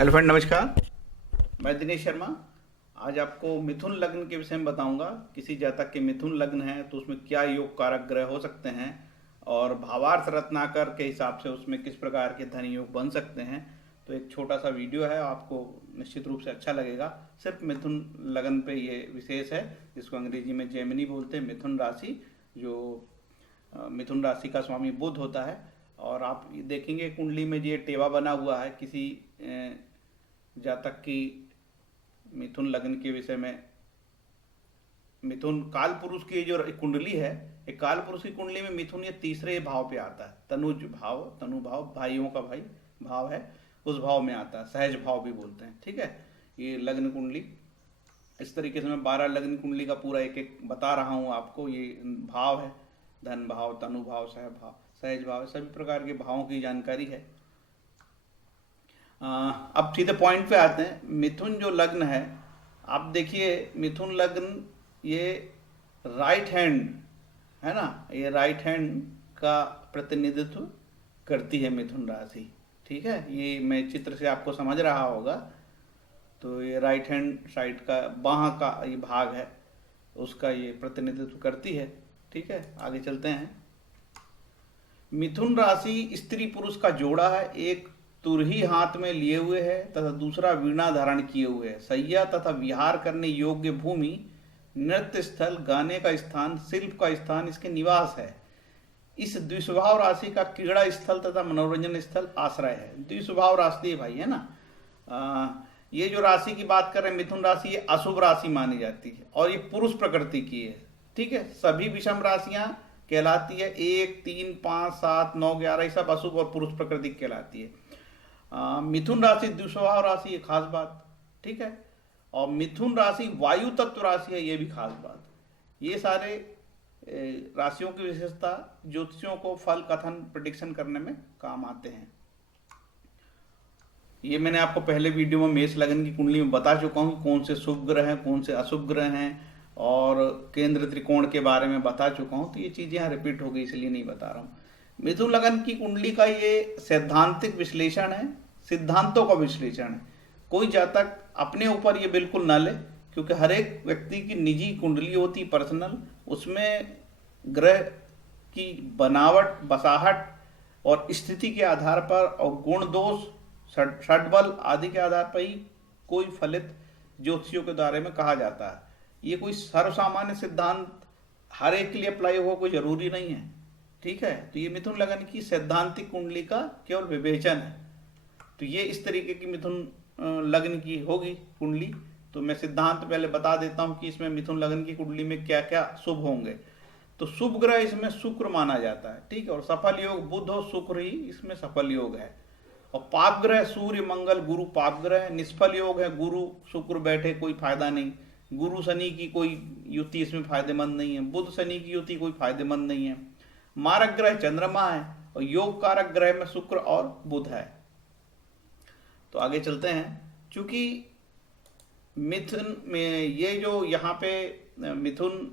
Hello friend, नमस्कार। मैं दिनेश शर्मा। आज आपको मिथुन लग्न के विषय में बताऊंगा। किसी जातक के मिथुन लग्न है तो उसमें क्या योग कारक ग्रह हो सकते हैं और भावार्थ रत्नाकर के हिसाब से उसमें किस प्रकार के धन योग बन सकते हैं। तो एक छोटा सा वीडियो है, आपको निश्चित रूप से अच्छा लगेगा। सिर्फ मिथुन लग्न पे ये विशेष है, जिसको अंग्रेजी में जेमिनी बोलते हैं। मिथुन राशि, जो मिथुन राशि का स्वामी बुध होता है। और आप ये देखेंगे कुंडली में ये टेवा बना हुआ है किसी जातक की मिथुन लग्न के विषय में। मिथुन काल पुरुष की जो कुंडली है, एक काल पुरुष की कुंडली में मिथुन ये तीसरे भाव पे आता है। तनुज भाव, तनु भाव भाइयों का भाई भाव है, उस भाव में आता है। सहज भाव भी बोलते हैं, ठीक है। ये लग्न कुंडली इस तरीके से मैं 12 लग्न कुंडली का पूरा एक एक बता रहा हूँ आपको। ये भाव है, धन भाव, तनु भाव, सहज भाव, सभी प्रकार के भावों की जानकारी है। अब सीधे पॉइंट पे आते हैं। मिथुन जो लग्न है, आप देखिए मिथुन लग्न ये राइट हैंड है ना, ये राइट हैंड का प्रतिनिधित्व करती है मिथुन राशि, ठीक है। ये मैं चित्र से आपको समझ रहा होगा। तो ये राइट हैंड साइड का बाह का ये भाग है, उसका ये प्रतिनिधित्व करती है, ठीक है। आगे चलते हैं। मिथुन राशि स्त्री पुरुष का जोड़ा है। एक तुरही हाथ में लिए हुए है तथा दूसरा वीणा धारण किए हुए है। सैया तथा विहार करने योग्य भूमि, नृत्य स्थल, गाने का स्थान, शिल्प का स्थान इसके निवास है। इस द्विस्वभाव राशि का क्रीड़ा स्थल तथा मनोरंजन स्थल आश्रय है। द्विस्वभाव राशि भाई है ना। ये जो राशि की बात कर रहे हैं मिथुन राशि, ये अशुभ राशि मानी जाती है और ये पुरुष प्रकृति की है, ठीक है। सभी विषम राशियां कहलाती है 1, 3, 5, 7, 9, 11, ये सब अशुभ और पुरुष प्रकृति कहलाती है। मिथुन राशि द्विस्वभाव राशि, ये खास बात, ठीक है। और मिथुन राशि वायु तत्व राशि है, ये भी खास बात। ये सारे राशियों की विशेषता ज्योतिषियों को फल कथन प्रिडिक्शन करने में काम आते हैं। ये मैंने आपको पहले वीडियो में मेष लग्न की कुंडली में बता चुका हूँ, कौन से शुभ ग्रह हैं, कौन से अशुभ ग्रह हैं, और केंद्र त्रिकोण के बारे में बता चुका हूँ। तो ये चीजें यहाँ रिपीट हो गई, इसलिए नहीं बता रहा हूँ। मिथुन लग्न की कुंडली का ये सैद्धांतिक विश्लेषण है, सिद्धांतों का विश्लेषण है। कोई जातक अपने ऊपर ये बिल्कुल ना ले, क्योंकि हर एक व्यक्ति की निजी कुंडली होती, पर्सनल। उसमें ग्रह की बनावट, बसाहट और स्थिति के आधार पर और गुण दोष, षड्बल आदि के आधार पर ही कोई फलित ज्योतिषियों के बारे में कहा जाता है। ये कोई सर्वसामान्य सिद्धांत हर एक के लिए अप्लाई हुआ कोई जरूरी नहीं है, ठीक है। तो ये मिथुन लग्न की सैद्धांतिक कुंडली का केवल विवेचन है। तो ये इस तरीके की मिथुन लग्न की होगी कुंडली। तो मैं सिद्धांत पहले बता देता हूं कि इसमें मिथुन लग्न की कुंडली में क्या क्या शुभ होंगे। तो शुभ ग्रह इसमें शुक्र माना जाता है, ठीक है। और सफल योग बुध और शुक्र ही इसमें सफल योग है। और पाप ग्रह सूर्य मंगल गुरु पाप ग्रह है। निष्फल योग है गुरु शुक्र बैठे, कोई फायदा नहीं। गुरु शनि की कोई युति इसमें फायदेमंद नहीं है। बुध शनि की युति कोई फायदेमंद नहीं है। मारक ग्रह चंद्रमा है और योग कारक ग्रह में शुक्र और बुध है। तो आगे चलते हैं। चूंकि मिथुन में ये जो यहाँ पे मिथुन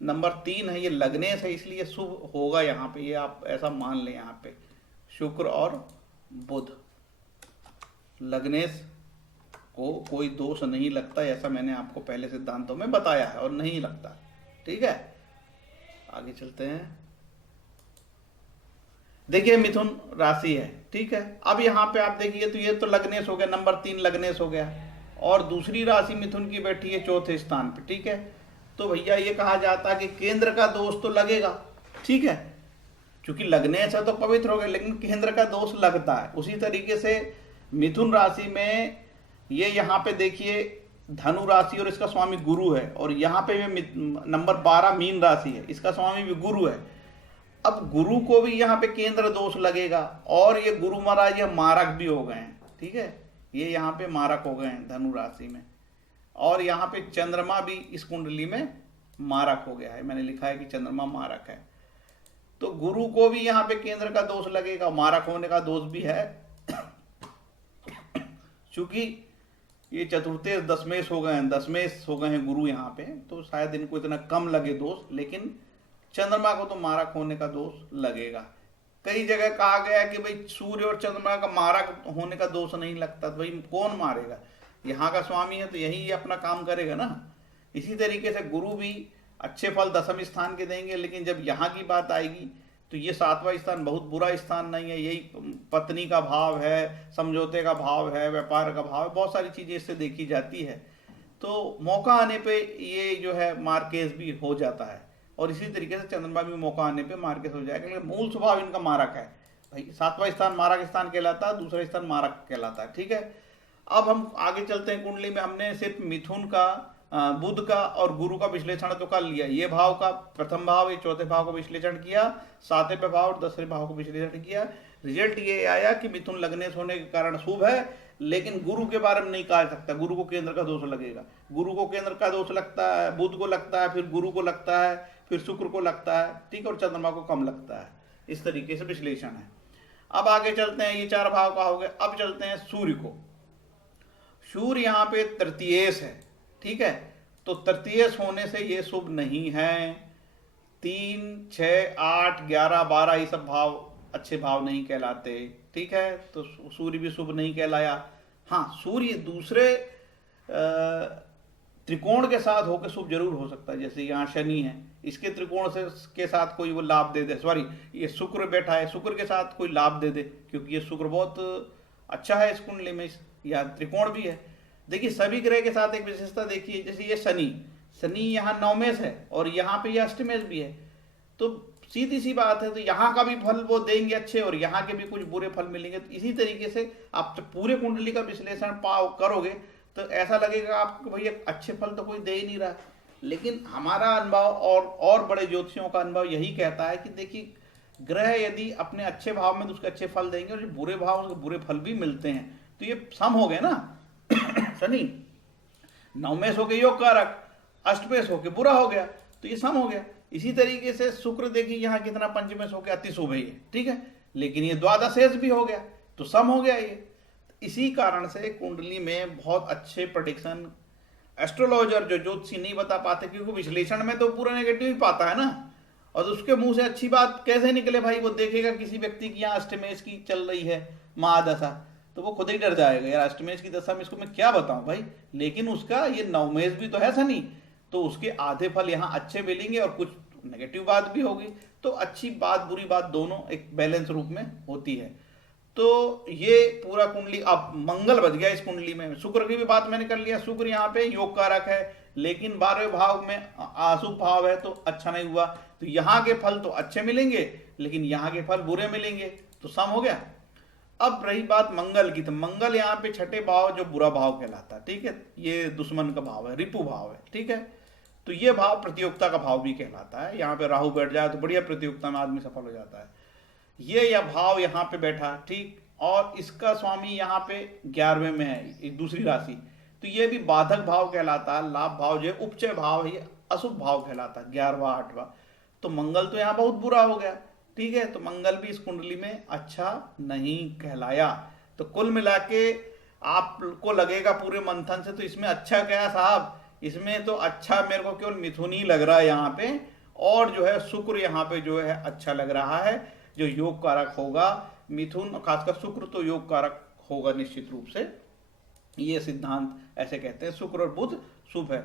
नंबर 3 है, ये लग्नेश है, इसलिए शुभ होगा यहाँ पे। ये आप ऐसा मान लें, यहाँ पे शुक्र और बुध लग्नेश को कोई दोष नहीं लगता, ऐसा मैंने आपको पहले सिद्धांतों में बताया है और नहीं लगता, ठीक है। आगे चलते हैं। देखिए मिथुन राशि है, ठीक है। अब यहाँ पे आप देखिए तो ये तो लग्नेश हो गया, नंबर 3 लग्नेश हो गया। और दूसरी राशि मिथुन की बैठी है चौथे स्थान पे, ठीक है। तो भैया ये कहा जाता है कि केंद्र का दोष तो लगेगा, ठीक है। क्योंकि लग्नेश है तो पवित्र हो गया, लेकिन केंद्र का दोष लगता है। उसी तरीके से मिथुन राशि में ये यहाँ पे देखिए धनु राशि और इसका स्वामी गुरु है। और यहाँ पे नंबर 12 मीन राशि है, इसका स्वामी भी गुरु है। अब गुरु को भी यहाँ पे केंद्र दोष लगेगा। और ये गुरु महाराज ये मारक भी हो गए हैं, ठीक है। ये यहाँ पे मारक हो गए हैं धनु राशि में। और यहाँ पे चंद्रमा भी इस कुंडली में मारक हो गया है, मैंने लिखा है कि चंद्रमा मारक है। तो गुरु को भी यहाँ पे केंद्र का दोष लगेगा, मारक होने का दोष भी है। चूंकि ये चतुर्थेश दशमेश हो गए हैं, दशमेश हो गए हैं गुरु यहाँ पे, तो शायद इनको इतना कम लगे दोष। लेकिन चंद्रमा को तो मारक होने का दोष लगेगा। कई जगह कहा गया है कि भाई सूर्य और चंद्रमा का मारक होने का दोष नहीं लगता, तो भाई कौन मारेगा? यहाँ का स्वामी है तो यही अपना काम करेगा ना। इसी तरीके से गुरु भी अच्छे फल दसम स्थान के देंगे, लेकिन जब यहाँ की बात आएगी तो ये सातवां स्थान बहुत बुरा स्थान नहीं है, यही पत्नी का भाव है, समझौते का भाव है, व्यापार का भाव है, बहुत सारी चीजें इससे देखी जाती है। तो मौका आने पे ये जो है मार्केस भी हो जाता है, और इसी तरीके से चंद्रमा भी मौका आने पे मार्केस हो जाएगा, लेकिन मूल स्वभाव इनका मारक है भाई। सातवां स्थान मारक स्थान कहलाता है, दूसरा स्थान मारक कहलाता है, ठीक है। अब हम आगे चलते हैं। कुंडली में हमने सिर्फ मिथुन का, बुध का और गुरु का विश्लेषण तो कर लिया, ये भाव का प्रथम भाव, ये चौथे भाव का विश्लेषण किया, सातवें भाव और दसवें भाव का विश्लेषण किया। रिजल्ट ये आया कि मिथुन लग्नेश होने के कारण शुभ है, लेकिन गुरु के बारे में नहीं कहा सकता, गुरु को केंद्र का दोष लगेगा। गुरु को केंद्र का दोष लगता है, बुध को लगता है, फिर गुरु को लगता है, फिर शुक्र को लगता है, ठीक है, और चंद्रमा को कम लगता है। इस तरीके से विश्लेषण है। अब आगे चलते हैं, ये चार भाव का हो गया। अब चलते हैं सूर्य को। सूर्य यहाँ पे तृतीयेश है, ठीक है, तो तृतीयेश होने से ये शुभ नहीं है। 3, 6, 8, 11, 12 ये सब भाव अच्छे भाव नहीं कहलाते, ठीक है, तो सूर्य भी शुभ नहीं कहलाया। हाँ, सूर्य दूसरे त्रिकोण के साथ होकर शुभ जरूर हो सकता है, जैसे यहाँ शनि है, इसके त्रिकोण से के साथ कोई वो लाभ दे दे, सॉरी ये शुक्र बैठा है, शुक्र के साथ कोई लाभ दे दे, क्योंकि ये शुक्र बहुत अच्छा है इस कुंडली में, या त्रिकोण भी है। देखिए सभी ग्रह के साथ एक विशेषता देखिए, जैसे ये शनि यहाँ नवमेश है और यहाँ पे ये अष्टमेश भी है, तो सीधी सी बात है, तो यहाँ का भी फल वो देंगे अच्छे और यहाँ के भी कुछ बुरे फल मिलेंगे। तो इसी तरीके से आप जब पूरे कुंडली का विश्लेषण करोगे तो ऐसा लगेगा आपको भैया अच्छे फल तो कोई दे ही नहीं रहा। लेकिन हमारा अनुभव और बड़े ज्योतिषियों का अनुभव यही कहता है कि देखिए ग्रह यदि अपने अच्छे भाव में तो उसके अच्छे फल देंगे, और जो बुरे भाव उसके बुरे फल भी मिलते हैं। तो ये सम हो गए ना शनि नवमेश हो गए योग कारक, अष्टमेश हो गए बुरा हो गया, तो ये सम हो गया। इसी तरीके से शुक्र देखिए यहाँ कितना पंचमेश हो गया, अति शुभ है ये, ठीक है, लेकिन ये द्वादशेश भी हो गया तो सम हो गया ये। इसी कारण से कुंडली में बहुत अच्छे प्रेडिक्शन एस्ट्रोलॉजर जो ज्योतिषी नहीं बता पाते, क्योंकि विश्लेषण में तो पूरा नेगेटिव ही पाता है ना, और उसके मुंह से अच्छी बात कैसे निकले भाई। वो देखेगा किसी व्यक्ति की यहाँ अष्टमेश की चल रही है महादशा, तो वो खुद ही डर जाएगा, यार अष्टमेश की दशा में इसको मैं क्या बताऊं भाई। लेकिन उसका ये नवमेश भी तो है शनि, तो उसके आधे फल यहाँ अच्छे मिलेंगे और कुछ नेगेटिव बात भी होगी। तो अच्छी बात बुरी बात दोनों एक बैलेंस रूप में होती है। तो ये पूरा कुंडली, अब मंगल बच गया इस कुंडली में। शुक्र की भी बात मैंने कर लिया, शुक्र यहाँ पे योग कारक है, लेकिन 12वें भाव में अशुभ भाव है तो अच्छा नहीं हुआ। तो यहाँ के फल तो अच्छे मिलेंगे, लेकिन यहाँ के फल बुरे मिलेंगे, तो सम हो गया। अब रही बात मंगल की, तो मंगल यहाँ पे छठे भाव जो बुरा भाव कहलाता है, ठीक है, ये दुश्मन का भाव है, रिपु भाव है, ठीक है। तो ये भाव प्रतियोगिता का भाव भी कहलाता है। यहाँ पे राहु बैठ जाए तो बढ़िया प्रतियोगिता में आदमी सफल हो जाता है। ये या भाव यहाँ पे बैठा, ठीक, और इसका स्वामी यहाँ पे 11वें में है, एक दूसरी राशि, तो ये भी बाधक भाव कहलाता है। लाभ भाव जो है उपचय भाव है, ये अशुभ भाव कहलाता है, 11वां 8वां। तो मंगल तो यहाँ बहुत बुरा हो गया, ठीक है, तो मंगल भी इस कुंडली में अच्छा नहीं कहलाया। तो कुल मिला के आपको लगेगा पूरे मंथन से तो इसमें अच्छा क्या है साहब, इसमें तो अच्छा मेरे को केवल मिथुन ही लग रहा है यहाँ पे, और जो है शुक्र यहाँ पे जो है अच्छा लग रहा है, जो योग कारक होगा। मिथुन खासकर शुक्र तो योग कारक होगा निश्चित रूप से, ये सिद्धांत ऐसे कहते हैं। शुक्र और बुध शुभ है।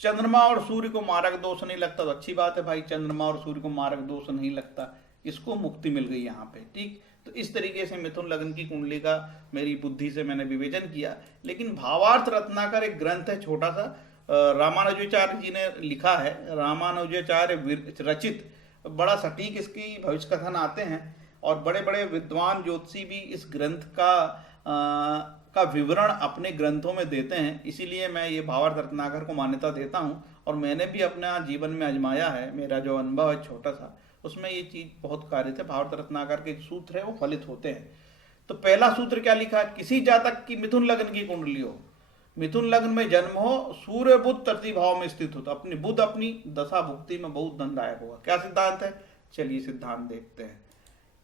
चंद्रमा और सूर्य को मारक दोष नहीं लगता तो अच्छी बात है भाई, चंद्रमा और सूर्य को मारक दोष नहीं लगता, इसको मुक्ति मिल गई यहाँ पे, ठीक। तो इस तरीके से मिथुन लग्न की कुंडली का मेरी बुद्धि से मैंने विवेचन किया। लेकिन भावार्थ रत्नाकर एक ग्रंथ है छोटा सा, रामानुजाचार्य जी ने लिखा है, रामानुजाचार्य रचित, बड़ा सटीक इसकी भविष्य कथन आते हैं, और बड़े बड़े विद्वान ज्योतिषी भी इस ग्रंथ का विवरण अपने ग्रंथों में देते हैं। इसीलिए मैं ये भावार्थ रत्नाकर को मान्यता देता हूँ, और मैंने भी अपना जीवन में आजमाया है। मेरा जो अनुभव है छोटा सा, उसमें ये चीज बहुत कार्य थे। भावार्थ रत्नाकर के सूत्र है वो फलित होते हैं। तो पहला सूत्र क्या लिखा है, किसी जातक की मिथुन लग्न की कुंडली हो, मिथुन लग्न में जन्म हो, सूर्य बुध तृतीय भाव में स्थित हो, तो अपनी बुध अपनी दशा भुक्ति में बहुत धनदायक होगा। क्या सिद्धांत है, चलिए सिद्धांत देखते हैं।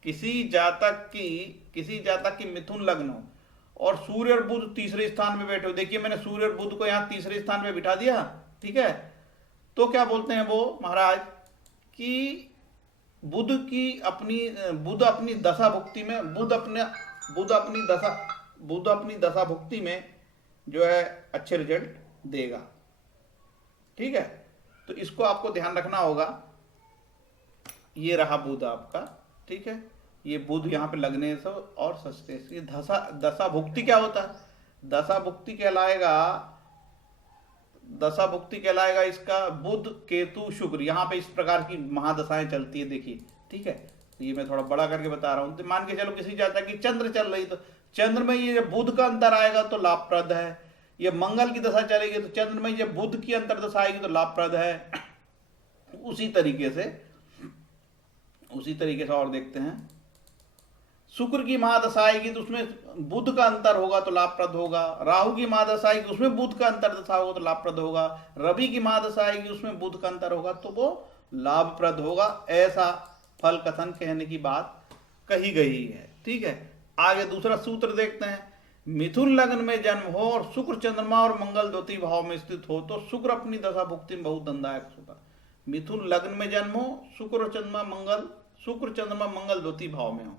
किसी जातक की मिथुन लग्न हो और सूर्य और बुध तीसरे स्थान में बैठे हो, देखिए मैंने सूर्य और बुध को यहाँ तीसरे स्थान में बिठा दिया, ठीक है। तो क्या बोलते हैं वो महाराज कि बुध अपनी दशा भुक्ति में, बुध अपनी दशा भुक्ति में जो है अच्छे रिजल्ट देगा। ठीक है, तो इसको आपको ध्यान रखना होगा। ये रहा बुध आपका, ठीक है, ये बुध यहाँ पे लगने से और सस्ते से दशा भुक्ति क्या होता है? दशा भुक्ति कहलाएगा इसका बुध केतु शुक्र, यहाँ पे इस प्रकार की महादशाएं चलती है, देखिए। ठीक है, तो ये मैं थोड़ा बड़ा करके बता रहा हूँ। तो मान के चलो किसी जाता कि चंद्र चल रही, तो चंद्र में ये बुध का अंतर आएगा तो लाभप्रद है। ये मंगल की दशा चलेगी तो चंद्र में ये बुध की अंतर्दशा आएगी तो लाभप्रद है। उसी तरीके से और देखते हैं, शुक्र की महादशा आएगी तो उसमें बुध का अंतर होगा तो लाभप्रद होगा। राहु की महादशा आएगी उसमें बुध का अंतर्दशा होगा तो लाभप्रद होगा। रवि की महादशा आएगी उसमें बुध का अंतर होगा तो वो लाभप्रद होगा। ऐसा फल कथन कहने की बात कही गई है। ठीक है, आगे दूसरा सूत्र देखते हैं। मिथुन लग्न में जन्म हो और शुक्र चंद्रमा और मंगल द्वितीय भाव में स्थित हो तो शुक्र अपनी दशा भुक्ति में बहुत धनदायक होगा। मिथुन लग्न में जन्म हो, शुक्र चंद्रमा मंगल द्वितीय भाव में हो,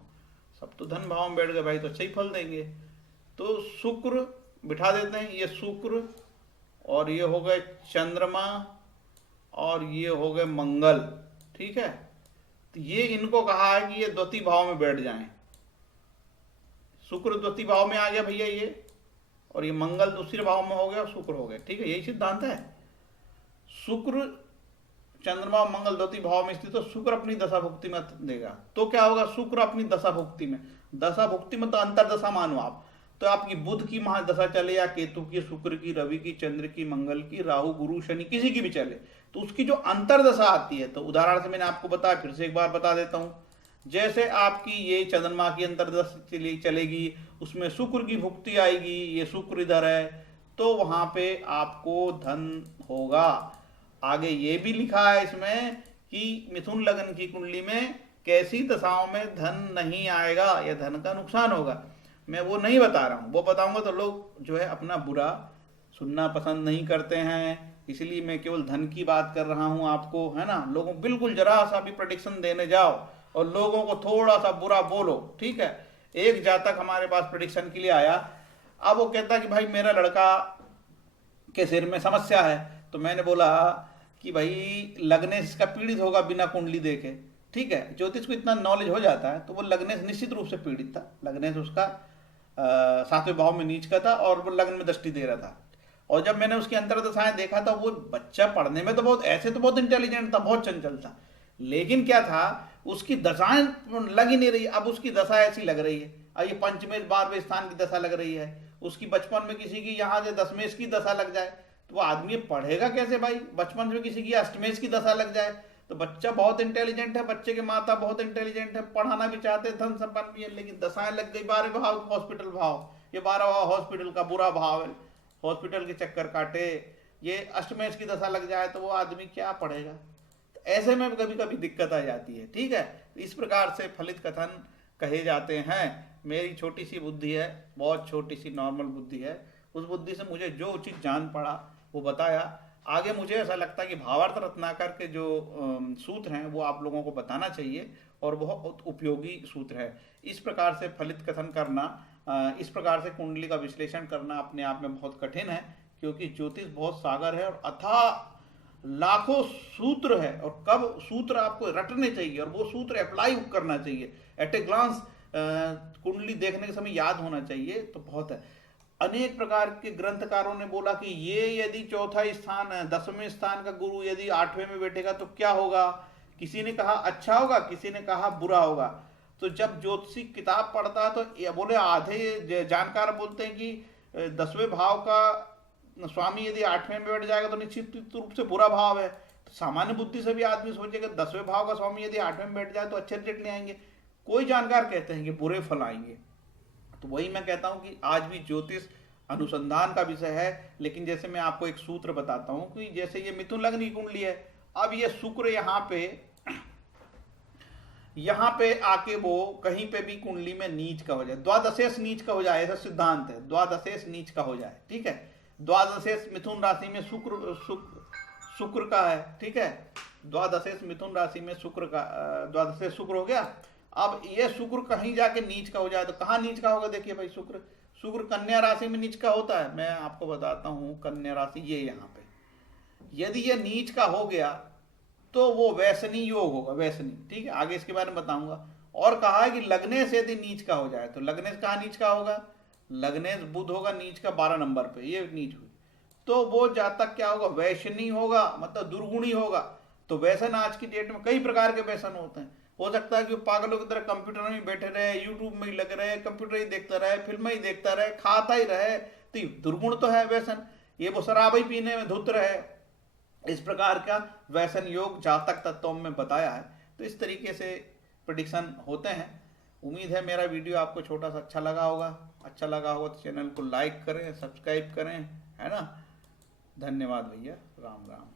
सब तो धन भाव में बैठ गए भाई, तो अच्छा ही फल देंगे। तो शुक्र बिठा देते हैं, ये शुक्र और ये हो गए चंद्रमा और ये हो गए मंगल। ठीक है, तो ये इनको कहा है कि ये द्वितीय भाव में बैठ जाएं। शुक्र द्वितीय भाव में आ गया भैया ये, और ये मंगल दूसरे भाव में हो गया और शुक्र हो गया। ठीक है, यही सिद्धांत है। शुक्र चंद्रमा और मंगल द्वितीय भाव में स्थित तो शुक्र अपनी दशा भुक्ति में देगा। तो क्या होगा? शुक्र अपनी दशा भुक्ति में तो अंतरदशा मानो आप, तो आपकी बुध की महादशा चले या केतु की, शुक्र की, रवि की, चंद्र की, मंगल की, राहु गुरु शनि किसी की भी चले, तो उसकी जो अंतरदशा आती है, तो उदाहरण से मैंने आपको बताया, फिर से एक बार बता देता हूं। जैसे आपकी ये चंद्रमा की अंतरदशा चलेगी, उसमें शुक्र की भुक्ति आएगी, ये शुक्र इधर है, तो वहां पे आपको धन होगा। आगे ये भी लिखा है इसमें कि मिथुन लग्न की कुंडली में कैसी दशाओं में धन नहीं आएगा या धन का नुकसान होगा। मैं वो नहीं बता रहा हूँ, वो बताऊंगा तो लोग जो है अपना बुरा सुनना पसंद नहीं करते हैं, इसलिए मैं केवल धन की बात कर रहा हूँ आपको, है ना। लोगों बिल्कुल जरा सा भी प्रेडिक्शन देने जाओ और लोगों को थोड़ा सा बुरा बोलो। ठीक है, एक जातक हमारे पास प्रेडिक्शन के लिए आया, अब वो कहता कि भाई मेरा लड़का के सिर में समस्या है, तो मैंने बोला कि भाई लग्नेश का पीड़ित होगा बिना कुंडली देखे। ठीक है, ज्योतिष को इतना नॉलेज हो जाता है, तो वो लग्नेश निश्चित रूप से पीड़ित था। लग्नेश उसका 7वें भाव में नीच का था और वो लग्न में दृष्टि दे रहा था। और जब मैंने उसकी अंतर्दशाएं देखा था, वो बच्चा पढ़ने में तो बहुत इंटेलिजेंट था, बहुत चंचल था, लेकिन क्या था, उसकी दशाएं लग ही नहीं रही। अब उसकी दशा ऐसी लग रही है, अब ये पंचमेश 12वें स्थान की दशा लग रही है, उसकी बचपन में किसी की यहाँ से दशमेश की दशा लग जाए तो वो आदमी पढ़ेगा कैसे भाई? बचपन में किसी की अष्टमेश की दशा लग जाए तो बच्चा बहुत इंटेलिजेंट है, बच्चे के माता बहुत इंटेलिजेंट है, पढ़ाना भी चाहते हैं, धन संपन्न भी है, लेकिन दशाएं लग गई 12 भाव हॉस्पिटल भाव, ये 12 भाव हॉस्पिटल का बुरा भाव है, हॉस्पिटल के चक्कर काटे। ये अष्टमेश की दशा लग जाए तो वो आदमी क्या पढ़ेगा? तो ऐसे में कभी कभी दिक्कत आ जाती है। ठीक है, इस प्रकार से फलित कथन कहे जाते हैं। मेरी छोटी सी बुद्धि है, बहुत छोटी सी नॉर्मल बुद्धि है, उस बुद्धि से मुझे जो उचित जान पड़ा वो बताया। आगे मुझे ऐसा लगता है कि भावार्थ रत्नाकर के जो सूत्र हैं वो आप लोगों को बताना चाहिए और बहुत उपयोगी सूत्र है। इस प्रकार से फलित कथन करना, इस प्रकार से कुंडली का विश्लेषण करना अपने आप में बहुत कठिन है, क्योंकि ज्योतिष बहुत सागर है और अथाह लाखों सूत्र है, और कब सूत्र आपको रटने चाहिए और वो सूत्र अप्लाई करना चाहिए, एट ए ग्लांस कुंडली देखने के समय याद होना चाहिए, तो बहुत है। अनेक प्रकार के ग्रंथकारों ने बोला कि ये यदि चौथा स्थान है, 10वें स्थान का गुरु यदि 8वें में बैठेगा तो क्या होगा। किसी ने कहा अच्छा होगा, किसी ने कहा बुरा होगा। तो जब ज्योतिषी किताब पढ़ता है तो बोले, आधे जानकार बोलते हैं कि 10वें भाव का स्वामी यदि 8वें में बैठ जाएगा तो निश्चित रूप से बुरा भाव है। तो सामान्य बुद्धि से भी आदमी सोचेगा 10वें भाव का स्वामी यदि 8वें में बैठ जाए तो अच्छे रिजल्ट ले आएंगे। कोई जानकार कहते हैं कि बुरे फल आएंगे। तो वही मैं कहता हूं कि आज भी ज्योतिष अनुसंधान का विषय है, लेकिन जैसे मैं आपको एक सूत्र बताता हूं कि जैसे ये मिथुन लग्न की कुंडली है, अब ये शुक्र यहाँ पे आके वो कहीं पे भी कुंडली में नीच का हो जाए, द्वादशेष नीच का हो जाए, ऐसा सिद्धांत है, द्वादशेष नीच का हो जाए। ठीक है, द्वादशेष मिथुन राशि में शुक्र का है। ठीक है, द्वादशेष मिथुन राशि में शुक्र का द्वादशेष शुक्र हो गया। अब ये शुक्र कहीं जाके नीच का हो जाए तो कहाँ नीच का होगा? देखिए भाई, शुक्र शुक्र कन्या राशि में नीच का होता है। मैं आपको बताता हूँ, कन्या राशि ये यहाँ पे यदि ये नीच का हो गया तो वो वैसनी योग होगा, वैसनी। ठीक है, आगे इसके बारे में बताऊंगा। और कहा है कि लग्नेश यदि नीच का हो जाए तो लग्नेश कहाँ नीच का होगा? लग्नेश बुध होगा नीच का 12 नंबर पे, ये नीच हुई तो वो जातक क्या होगा? वैशनी होगा, मतलब दुर्गुणी होगा। तो व्यसन आज की डेट में कई प्रकार के व्यसन होते हैं। हो सकता है कि वो पागलों की तरह कंप्यूटर में बैठे रहे, यूट्यूब में ही लगे रहे, कंप्यूटर ही देखता रहे, फिल्में ही देखता रहे, खाता ही रहे, तो ये दुर्गुण तो है व्यसन। ये वो शराब ही पीने में धुत रहे, इस प्रकार का व्यसन योग जातक तत्वों में बताया है। तो इस तरीके से प्रेडिक्शन होते हैं। उम्मीद है मेरा वीडियो आपको छोटा सा अच्छा लगा होगा। अच्छा लगा होगा तो चैनल को लाइक करें, सब्सक्राइब करें, है ना। धन्यवाद भैया, राम राम।